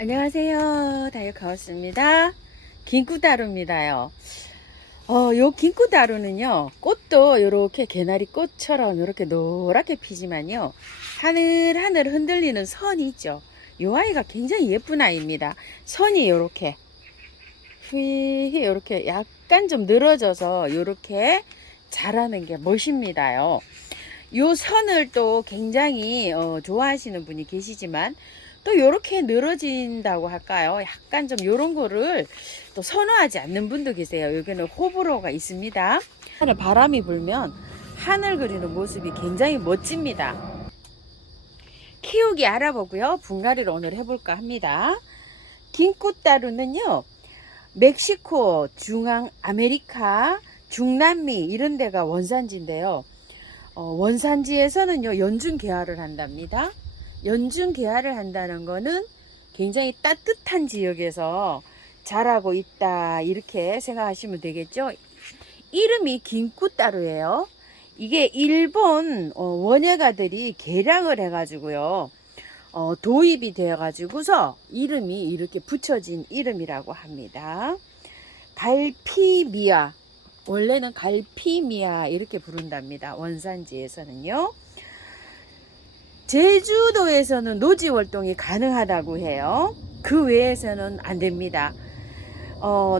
안녕하세요. 다육하우스입니다. 긴꾸다루입니다요. 요 긴꾸다루는요, 꽃도 요렇게 개나리 꽃처럼 요렇게 노랗게 피지만요, 하늘하늘 흔들리는 선이 있죠. 요 아이가 굉장히 예쁜 아이입니다. 선이 요렇게, 휘, 요렇게 약간 좀 늘어져서 요렇게 자라는 게 멋입니다요. 요 선을 또 굉장히 좋아하시는 분이 계시지만, 또 요렇게 늘어진다고 할까요? 약간 좀 요런 거를 또 선호하지 않는 분도 계세요. 여기는 호불호가 있습니다. 바람이 불면 하늘 그리는 모습이 굉장히 멋집니다. 키우기 알아보고요. 분갈이를 오늘 해볼까 합니다. 긴꽃다루는요, 멕시코, 중앙 아메리카, 중남미 이런 데가 원산지인데요. 원산지에서는요, 연중 개화를 한답니다. 연중 개화를 한다는 거는 굉장히 따뜻한 지역에서 자라고 있다, 이렇게 생각하시면 되겠죠. 이름이 긴꾸따루예요. 이게 일본 원예가들이 개량을 해가지고요, 도입이 되어가지고서 이름이 이렇게 붙여진 이름이라고 합니다. 갈피미아, 원래는 갈피미아 이렇게 부른답니다. 원산지에서는요. 제주도에서는 노지 활동이 가능하다고 해요. 그 외에서는 안 됩니다.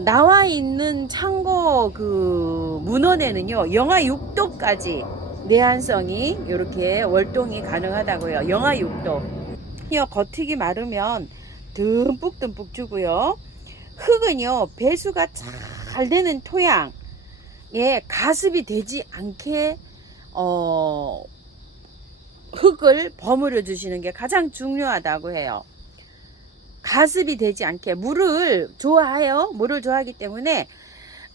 나와 있는 참고 그 문헌에는요, 영하 6도까지 내한성이 이렇게 월동이 가능하다고요. 영하 6도. 겉흙이 마르면 듬뿍듬뿍 주고요. 흙은요, 배수가 잘 되는 토양에 가습이 되지 않게 흙을 버무려 주시는 게 가장 중요하다고 해요. 가습이 되지 않게. 물을 좋아해요. 물을 좋아하기 때문에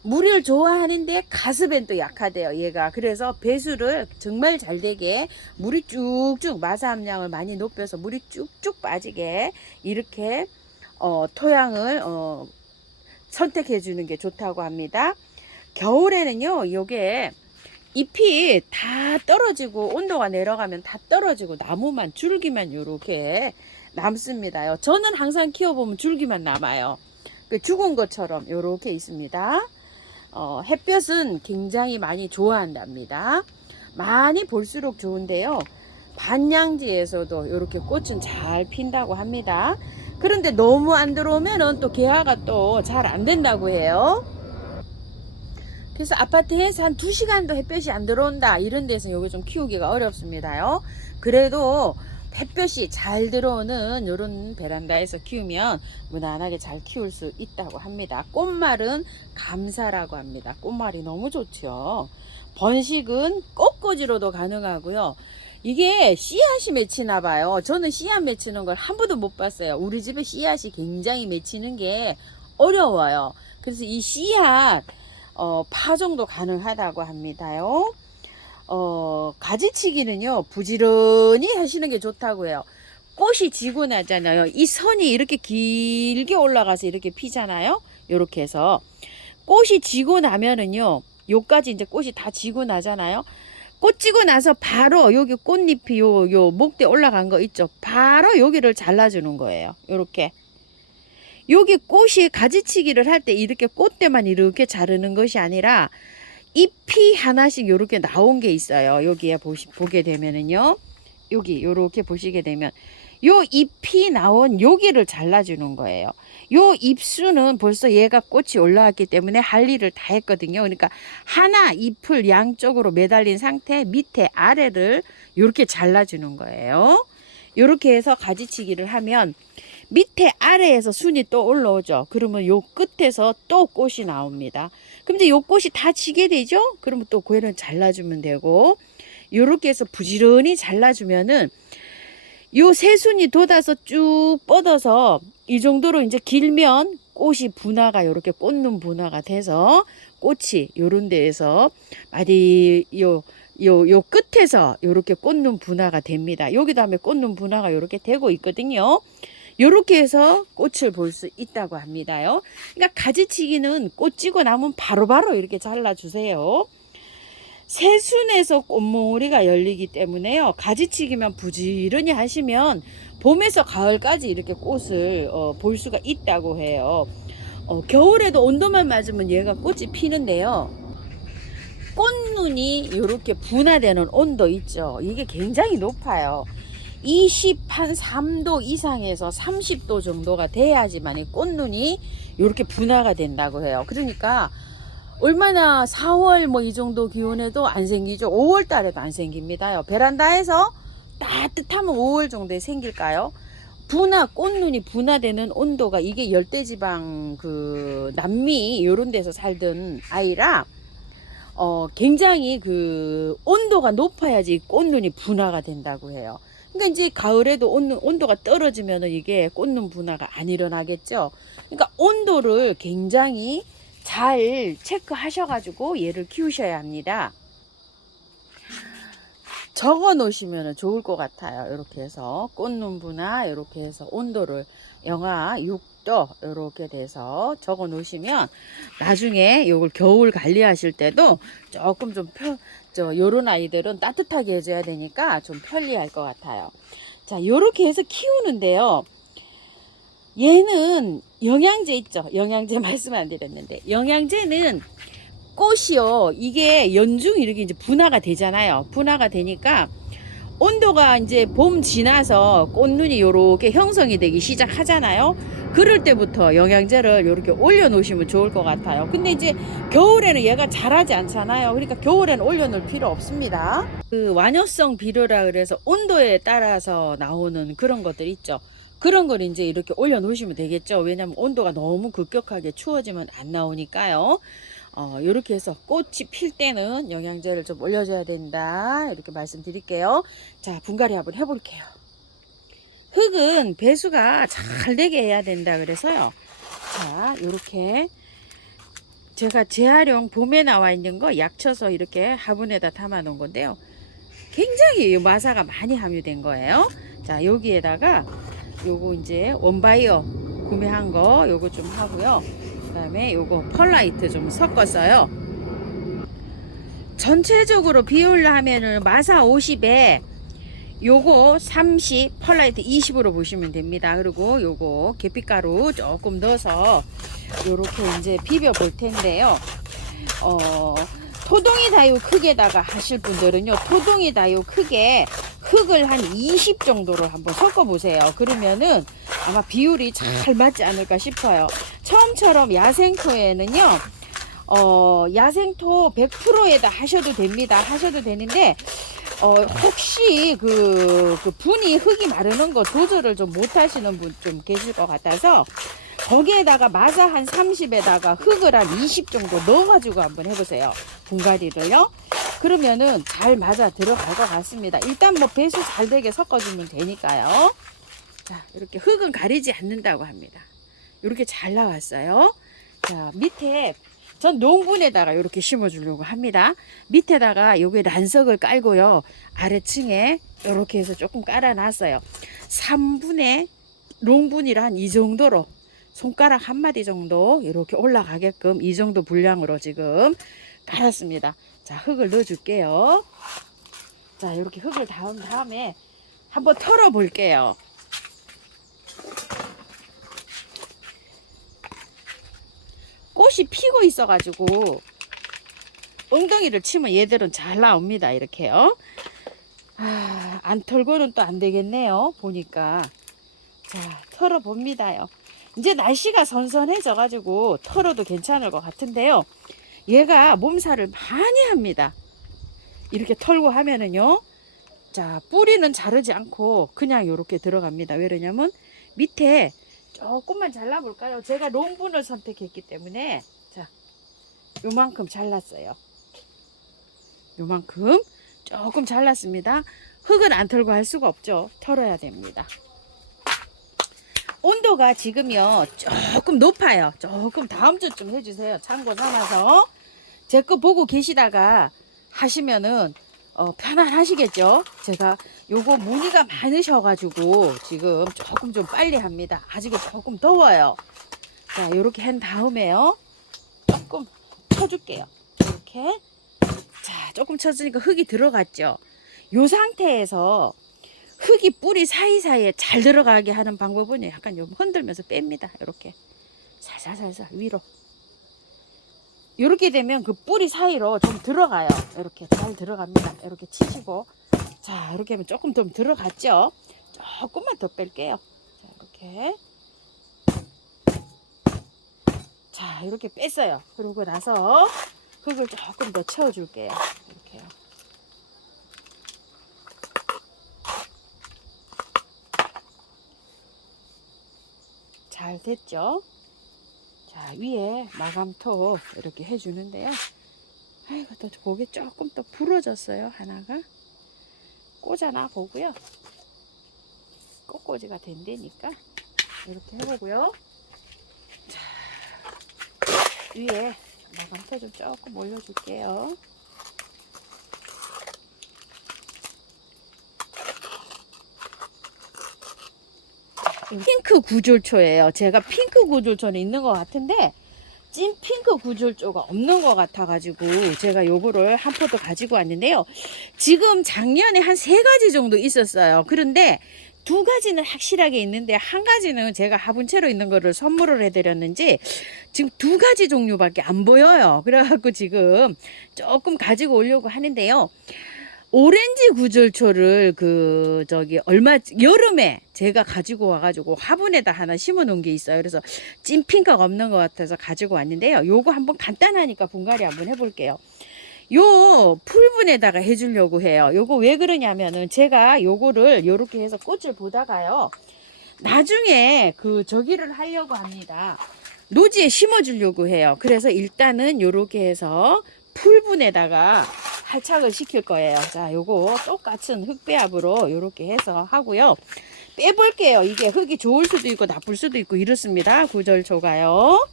물을 좋아하는데 가습엔 또 약하대요, 얘가. 그래서 배수를 정말 잘 되게, 물이 쭉쭉 마사 함량을 많이 높여서 물이 쭉쭉 빠지게 이렇게 토양을 선택해 주는 게 좋다고 합니다. 겨울에는요, 요게 잎이 다 떨어지고 온도가 내려가면 다 떨어지고 나무만 줄기만 요렇게 남습니다요. 저는 항상 키워보면 줄기만 남아요. 죽은 것처럼 요렇게 있습니다. 햇볕은 굉장히 많이 좋아한답니다. 많이 볼수록 좋은데요, 반양지에서도 이렇게 꽃은 잘 핀다고 합니다. 그런데 너무 안 들어오면은 또 개화가 또 잘 안 된다고 해요. 그래서 아파트에서 한 2시간도 햇볕이 안 들어온다 이런 데서 요거 좀 키우기가 어렵습니다요. 그래도 햇볕이 잘 들어오는 요런 베란다에서 키우면 무난하게 잘 키울 수 있다고 합니다. 꽃말은 감사라고 합니다. 꽃말이 너무 좋죠. 번식은 꽃꽂이로도 가능하고요. 이게 씨앗이 맺히나 봐요. 저는 씨앗 맺히는 걸 한 번도 못 봤어요. 우리 집에 씨앗이 굉장히 맺히는 게 어려워요. 그래서 이 씨앗 파종도 가능하다고 합니다요. 가지치기는요, 부지런히 하시는 게 좋다고 해요. 꽃이 지고 나잖아요. 이 선이 이렇게 길게 올라가서 이렇게 피잖아요. 요렇게 해서 꽃이 지고 나면은요, 요까지 이제 꽃이 다 지고 나잖아요. 꽃 지고 나서 바로 여기 꽃잎이 요 목대 올라간 거 있죠. 바로 여기를 잘라주는 거예요. 요렇게. 여기 꽃이 가지치기를 할 때 이렇게 꽃대만 이렇게 자르는 것이 아니라 잎이 하나씩 이렇게 나온 게 있어요. 여기에 보게 되면은요, 여기 이렇게 보시게 되면 요 잎이 나온 여기를 잘라주는 거예요. 요 잎수는 벌써 얘가 꽃이 올라왔기 때문에 할 일을 다 했거든요. 그러니까 하나 잎을 양쪽으로 매달린 상태, 밑에 아래를 이렇게 잘라주는 거예요. 이렇게 해서 가지치기를 하면 밑에 아래에서 순이 또 올라오죠. 그러면 요 끝에서 또 꽃이 나옵니다. 그럼 이제 요 꽃이 다 지게 되죠. 그러면 또 그애는 잘라주면 되고, 요렇게 해서 부지런히 잘라주면은 요 새순이 돋아서 쭉 뻗어서 이 정도로 이제 길면 꽃이 분화가 요렇게 꽃눈 분화가 돼서 꽃이 요런 데에서 마디 요 끝에서 요렇게 꽃눈 분화가 됩니다. 여기도 하면 꽃눈 분화가 요렇게 되고 있거든요. 요렇게 해서 꽃을 볼 수 있다고 합니다요. 그러니까 가지치기는 꽃 지고 나면 바로바로 이렇게 잘라주세요. 새순에서 꽃몽우리가 열리기 때문에요. 가지치기만 부지런히 하시면 봄에서 가을까지 이렇게 꽃을 볼 수가 있다고 해요. 겨울에도 온도만 맞으면 얘가 꽃이 피는데요. 꽃눈이 이렇게 분화되는 온도 있죠. 이게 굉장히 높아요. 23도 이상에서 30도 정도가 돼야지만 이 꽃눈이 이렇게 분화가 된다고 해요. 그러니까 얼마나 4월 뭐 이 정도 기온에도 안 생기죠. 5월 달에도 안 생깁니다요. 베란다에서 따뜻하면 5월 정도에 생길까요? 꽃눈이 분화되는 온도가 이게 열대지방 그 남미 이런 데서 살던 아이라 굉장히 그 온도가 높아야지 꽃눈이 분화가 된다고 해요. 그러니까 이제 가을에도 온도가 떨어지면은 이게 꽃눈 분화가 안 일어나겠죠. 그러니까 온도를 굉장히 잘 체크하셔가지고 얘를 키우셔야 합니다. 적어 놓으시면 좋을 것 같아요. 이렇게 해서 꽃눈 분화 이렇게 해서 온도를 영하 6도 이렇게 돼서 적어 놓으시면 나중에 요걸 겨울 관리하실 때도 조금 좀 요런 아이들은 따뜻하게 해줘야 되니까 좀 편리할 것 같아요. 자, 요렇게 해서 키우는데요. 얘는 영양제 있죠. 영양제 말씀 안 드렸는데 영양제는 꽃이요. 이게 연중 이렇게 이제 분화가 되잖아요. 분화가 되니까 온도가 이제 봄 지나서 꽃눈이 요렇게 형성이 되기 시작하잖아요. 그럴 때부터 영양제를 이렇게 올려 놓으시면 좋을 것 같아요. 근데 이제 겨울에는 얘가 자라지 않잖아요. 그러니까 겨울에는 올려 놓을 필요 없습니다. 그 완효성 비료라 그래서 온도에 따라서 나오는 그런 것들 있죠. 그런 걸 이제 이렇게 올려 놓으시면 되겠죠. 왜냐면 온도가 너무 급격하게 추워지면 안 나오니까요. 이렇게 해서 꽃이 필 때는 영양제를 좀 올려줘야 된다. 이렇게 말씀드릴게요. 자, 분갈이 한번 해볼게요. 흙은 배수가 잘 되게 해야 된다 그래서요. 자, 이렇게 제가 재활용 봄에 나와 있는 거 약쳐서 이렇게 화분에다 담아 놓은 건데요. 굉장히 마사가 많이 함유된 거예요. 자, 여기에다가 요거 이제 원바이어 구매한 거 요거 좀 하고요. 그 다음에 요거 펄라이트 좀 섞었어요. 전체적으로 비율로 하면은 마사 50에 요거 30, 펄라이트 20으로 보시면 됩니다. 그리고 요거 계피가루 조금 넣어서 요렇게 이제 비벼 볼 텐데요. 토동이 다육 흙에다가 하실 분들은요, 토동이 다육 흙에 흙을 한 20 정도로 한번 섞어 보세요. 그러면은 아마 비율이 잘 맞지 않을까 싶어요. 처음처럼 야생토에는요, 야생토 100%에다 하셔도 됩니다. 하셔도 되는데, 혹시 그 분이 흙이 마르는 거 조절을 좀 못 하시는 분 좀 계실 것 같아서, 거기에다가 마사 한 30에다가 흙을 한 20 정도 넣어가지고 한번 해보세요. 분갈이를요. 그러면은 잘 맞아 들어갈 것 같습니다. 일단 뭐 배수 잘 되게 섞어주면 되니까요. 자, 이렇게 흙은 가리지 않는다고 합니다. 이렇게 잘 나왔어요. 자, 밑에 전 농분에다가 이렇게 심어주려고 합니다. 밑에다가 요게 란석을 깔고요. 아래층에 이렇게 해서 조금 깔아놨어요. 3분의 농분이라 한 이 정도로 손가락 한 마디 정도 이렇게 올라가게끔 이 정도 분량으로 지금 깔았습니다. 자, 흙을 넣어 줄게요. 자, 이렇게 흙을 닿은 다음에 한번 털어 볼게요. 꽃이 피고 있어 가지고 엉덩이를 치면 얘들은 잘 나옵니다. 이렇게요. 안 털고는 또 안 되겠네요. 보니까. 자, 털어 봅니다요. 이제 날씨가 선선해져 가지고 털어도 괜찮을 것 같은데요. 얘가 몸살을 많이 합니다. 이렇게 털고 하면은요. 자, 뿌리는 자르지 않고 그냥 이렇게 들어갑니다. 왜냐면 밑에 조금만 잘라볼까요? 제가 롱분을 선택했기 때문에 자, 요만큼 잘랐어요. 요만큼 조금 잘랐습니다. 흙은 안 털고 할 수가 없죠. 털어야 됩니다. 온도가 지금요 조금 높아요. 조금 다음 주쯤 해주세요. 참고 삼아서 제 거 보고 계시다가 하시면은 편안하시겠죠. 제가 요거 문의가 많으셔가지고 지금 조금 좀 빨리 합니다. 아직은 조금 더워요. 자, 요렇게 한 다음에요 조금 쳐줄게요. 이렇게 자, 조금 쳐주니까 흙이 들어갔죠. 요 상태에서 흙이 뿌리 사이사이에 잘 들어가게 하는 방법은 약간 좀 흔들면서 뺍니다. 이렇게 살살살살 위로. 이렇게 되면 그 뿌리 사이로 좀 들어가요. 이렇게 잘 들어갑니다. 이렇게 치시고, 자, 이렇게 하면 조금 더 들어갔죠. 조금만 더 뺄게요. 자, 이렇게. 자, 이렇게 뺐어요. 그러고 나서 흙을 조금 더 채워줄게요. 이렇게요. 잘 됐죠? 자, 위에 마감토 이렇게 해주는데요. 아이고, 또 고개 조금 더 부러졌어요. 하나가. 꽂아놔 보고요. 꽃꽂이가 된다니까. 이렇게 해보고요. 자, 위에 마감토 좀 조금 올려줄게요. 핑크 구절초예요. 제가 핑크 구절초는 있는 것 같은데 찐 핑크 구절초가 없는 것 같아가지고 제가 요거를 한 포도 가지고 왔는데요. 지금 작년에 한 3가지 정도 있었어요. 그런데 2가지는 확실하게 있는데 1가지는 제가 화분채로 있는 거를 선물을 해드렸는지 지금 2가지 종류밖에 안 보여요. 그래갖고 지금 조금 가지고 오려고 하는데요. 오렌지 구절초를 얼마 여름에 제가 가지고 와가지고 화분에다 하나 심어 놓은 게 있어요. 그래서 찐핑크가 없는 것 같아서 가지고 왔는데요. 요거 한번 간단하니까 분갈이 한번 해볼게요. 요 풀분에다가 해주려고 해요. 요거 왜 그러냐면은 제가 요거를 요렇게 해서 꽃을 보다가요. 나중에 저기를 하려고 합니다. 노지에 심어 주려고 해요. 그래서 일단은 요렇게 해서 풀분에다가 활착을 시킬 거예요. 자, 요거 똑같은 흙배합으로 요렇게 해서 하고요. 빼볼게요. 이게 흙이 좋을 수도 있고 나쁠 수도 있고 이렇습니다. 구절초가요.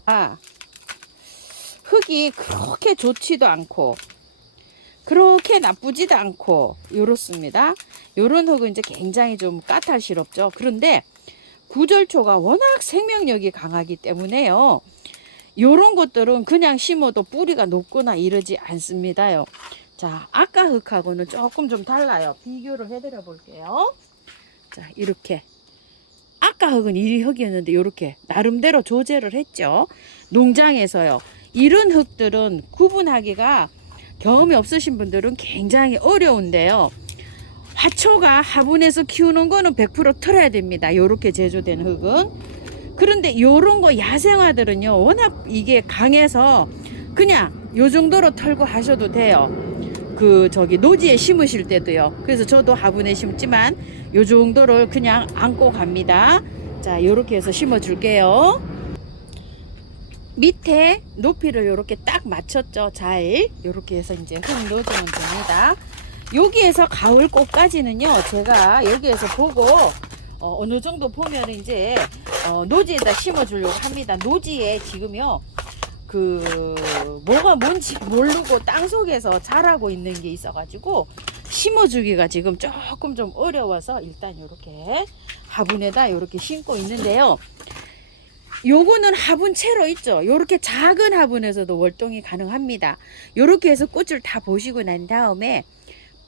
흙이 그렇게 좋지도 않고 그렇게 나쁘지도 않고 이렇습니다. 요런 흙은 이제 굉장히 좀 까탈스럽죠. 그런데 구절초가 워낙 생명력이 강하기 때문에요. 요런 것들은 그냥 심어도 뿌리가 높거나 이러지 않습니다요. 자, 아까 흙하고는 조금 좀 달라요. 비교를 해드려 볼게요. 자, 이렇게. 아까 흙은 이 흙이었는데 이렇게 나름대로 조제를 했죠. 농장에서요. 이런 흙들은 구분하기가 경험이 없으신 분들은 굉장히 어려운데요. 화초가 화분에서 키우는 거는 100% 털어야 됩니다. 이렇게 제조된 흙은. 그런데 요런 거 야생화들은요, 워낙 이게 강해서 그냥 요 정도로 털고 하셔도 돼요. 노지에 심으실 때도요. 그래서 저도 화분에 심지만 요 정도를 그냥 안고 갑니다. 자, 요렇게 해서 심어 줄게요. 밑에 높이를 요렇게 딱 맞췄죠. 잘. 요렇게 해서 이제 흙 넣어주면 됩니다. 여기에서 가을꽃까지는요, 제가 여기에서 보고 어느 정도 보면 이제 노지에다 심어 주려고 합니다. 노지에 지금요 뭐가 뭔지 모르고 땅속에서 자라고 있는 게 있어 가지고 심어 주기가 지금 조금 좀 어려워서 일단 이렇게 화분에다 이렇게 심고 있는데요. 요거는 화분 채로 있죠. 요렇게 작은 화분에서도 월동이 가능합니다. 요렇게 해서 꽃을 다 보시고 난 다음에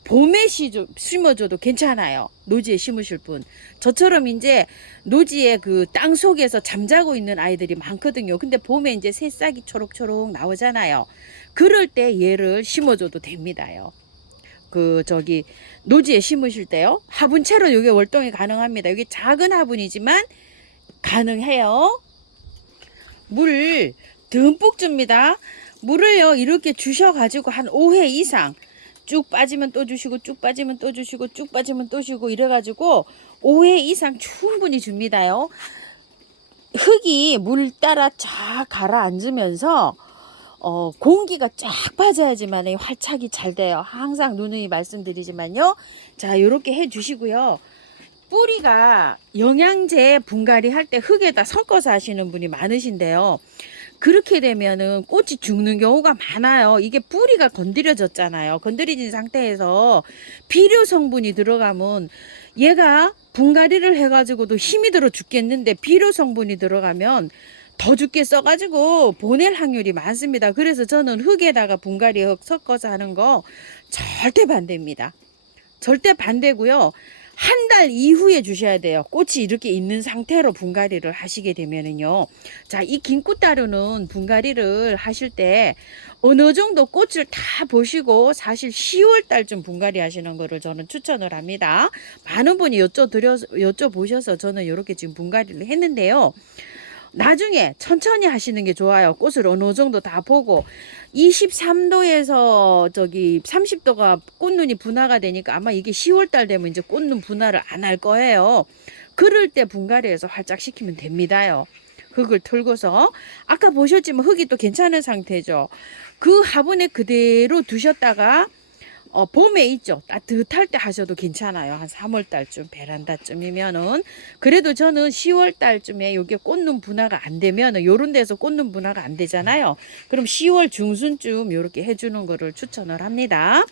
봄에 심어줘도 괜찮아요. 노지에 심으실 분. 저처럼 이제 노지에 땅 속에서 잠자고 있는 아이들이 많거든요. 근데 봄에 이제 새싹이 초록초록 나오잖아요. 그럴 때 얘를 심어줘도 됩니다요. 노지에 심으실 때요. 화분채로 이게 월동이 가능합니다. 이게 작은 화분이지만 가능해요. 물 듬뿍 줍니다. 물을요, 이렇게 주셔가지고 한 5회 이상 쭉 빠지면 또 주시고 쭉 빠지면 또 주시고 쭉 빠지면 또 주시고 이래가지고 5회 이상 충분히 줍니다요. 흙이 물 따라 쫙 가라앉으면서 공기가 쫙 빠져야지만 활착이 잘 돼요. 항상 누누이 말씀드리지만요. 자, 요렇게 해 주시고요. 뿌리가 영양제 분갈이 할 때 흙에다 섞어서 하시는 분이 많으신데요. 그렇게 되면은 꽃이 죽는 경우가 많아요. 이게 뿌리가 건드려졌잖아요. 건드려진 상태에서 비료 성분이 들어가면 얘가 분갈이를 해가지고도 힘이 들어 죽겠는데 비료 성분이 들어가면 더 죽게 써가지고 보낼 확률이 많습니다. 그래서 저는 흙에다가 분갈이 흙 섞어서 하는 거 절대 반대입니다. 절대 반대고요. 한 달 이후에 주셔야 돼요. 꽃이 이렇게 있는 상태로 분갈이를 하시게 되면은요. 자, 이 긴꽃다루는 분갈이를 하실 때 어느 정도 꽃을 다 보시고 사실 10월 달쯤 분갈이 하시는 거를 저는 추천을 합니다. 많은 분이 여쭤보셔서 저는 이렇게 지금 분갈이를 했는데요. 나중에 천천히 하시는 게 좋아요. 꽃을 어느 정도 다 보고 23도에서 저기 30도가 꽃눈이 분화가 되니까 아마 이게 10월 달 되면 이제 꽃눈 분화를 안 할 거예요. 그럴 때 분갈이해서 활짝 시키면 됩니다요. 흙을 털고서 아까 보셨지만 흙이 또 괜찮은 상태죠. 그 화분에 그대로 두셨다가 봄에 있죠. 따뜻할 때 하셔도 괜찮아요. 한 3월 달쯤, 베란다쯤이면은. 그래도 저는 10월 달쯤에 여기 꽃눈 분화가 안 되면은, 요런 데서 꽃눈 분화가 안 되잖아요. 그럼 10월 중순쯤 요렇게 해주는 거를 추천을 합니다.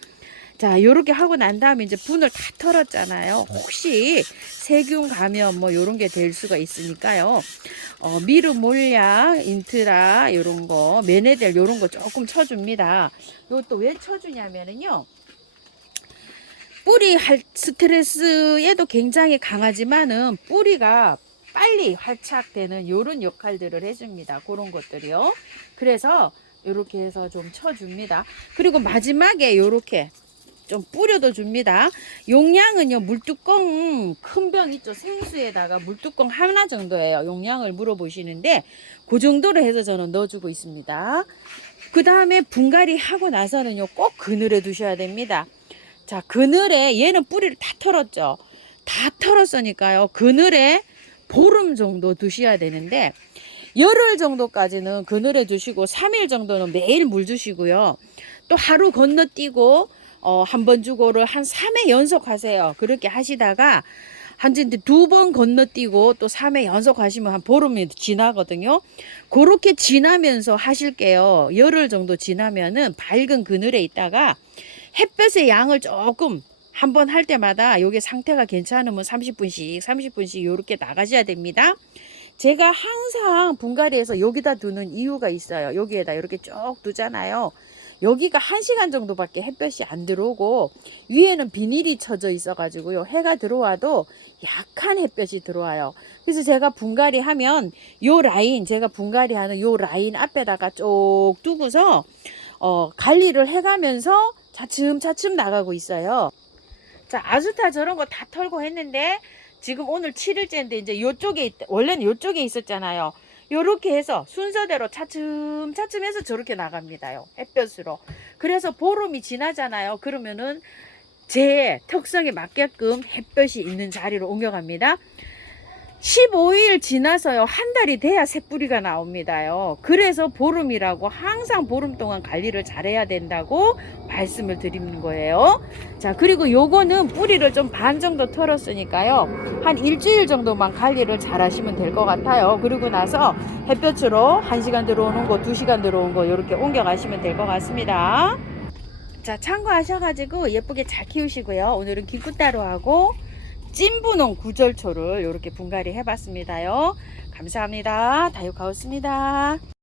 자, 요렇게 하고 난 다음에 이제 분을 다 털었잖아요. 혹시 세균 감염 뭐 요런 게 될 수가 있으니까요. 미르 몰약, 인트라 요런 거, 메네델 요런 거 조금 쳐줍니다. 요것도 왜 쳐주냐면은요. 뿌리 스트레스에도 굉장히 강하지만은 뿌리가 빨리 활착되는 요런 역할들을 해줍니다. 그런 것들이요. 그래서 요렇게 해서 좀 쳐줍니다. 그리고 마지막에 요렇게 좀 뿌려도 줍니다. 용량은요, 물뚜껑 큰 병 있죠. 생수에다가 물뚜껑 하나 정도예요. 용량을 물어보시는데 그 정도로 해서 저는 넣어주고 있습니다. 그 다음에 분갈이 하고 나서는요, 꼭 그늘에 두셔야 됩니다. 자, 그늘에 얘는 뿌리를 다 털었죠. 다 털었으니까요. 그늘에 보름 정도 두셔야 되는데 열흘 정도까지는 그늘에 두시고 3일 정도는 매일 물 주시고요. 또 하루 건너뛰고 한 번 주고를 한 3회 연속 하세요. 그렇게 하시다가 한 2번 건너뛰고 또 3회 연속 하시면 한 보름이 지나거든요. 그렇게 지나면서 하실게요. 열흘 정도 지나면은 밝은 그늘에 있다가 햇볕의 양을 조금 한 번 할 때마다 요게 상태가 괜찮으면 30분씩 요렇게 나가셔야 됩니다. 제가 항상 분갈이에서 여기다 두는 이유가 있어요. 여기에다 이렇게 쭉 두잖아요. 여기가 1시간 정도밖에 햇볕이 안 들어오고 위에는 비닐이 쳐져 있어 가지고요. 해가 들어와도 약한 햇볕이 들어와요. 그래서 제가 분갈이 하면 요 라인, 제가 분갈이 하는 요 라인 앞에다가 쭉 두고서 관리를 해가면서 차츰차츰 나가고 있어요. 자, 아수타 저런 거 다 털고 했는데 지금 오늘 7일째인데 이제 요쪽에 원래는 요쪽에 있었잖아요. 요렇게 해서 순서대로 차츰차츰 해서 저렇게 나갑니다요. 햇볕으로. 그래서 보름이 지나잖아요. 그러면은 제 특성에 맞게끔 햇볕이 있는 자리로 옮겨갑니다. 15일 지나서요, 한 달이 돼야 새뿌리가 나옵니다요. 그래서 보름이라고 항상 보름 동안 관리를 잘해야 된다고 말씀을 드리는 거예요. 자, 그리고 요거는 뿌리를 좀 반 정도 털었으니까요, 한 일주일 정도만 관리를 잘 하시면 될 것 같아요. 그리고 나서 햇볕으로 1시간 들어오는 거, 2시간 들어오는 거 이렇게 옮겨 가시면 될 것 같습니다. 자, 참고하셔가지고 예쁘게 잘 키우시고요. 오늘은 긴꽃다루하고 찐분홍 구절초를 이렇게 분갈이 해봤습니다요. 감사합니다. 다육하우스입니다.